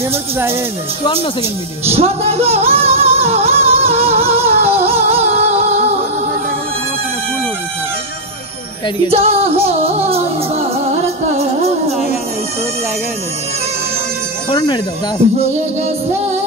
memory तो जाएगा ही नहीं 54 सेकंड वीडियो फौरन मेरे दो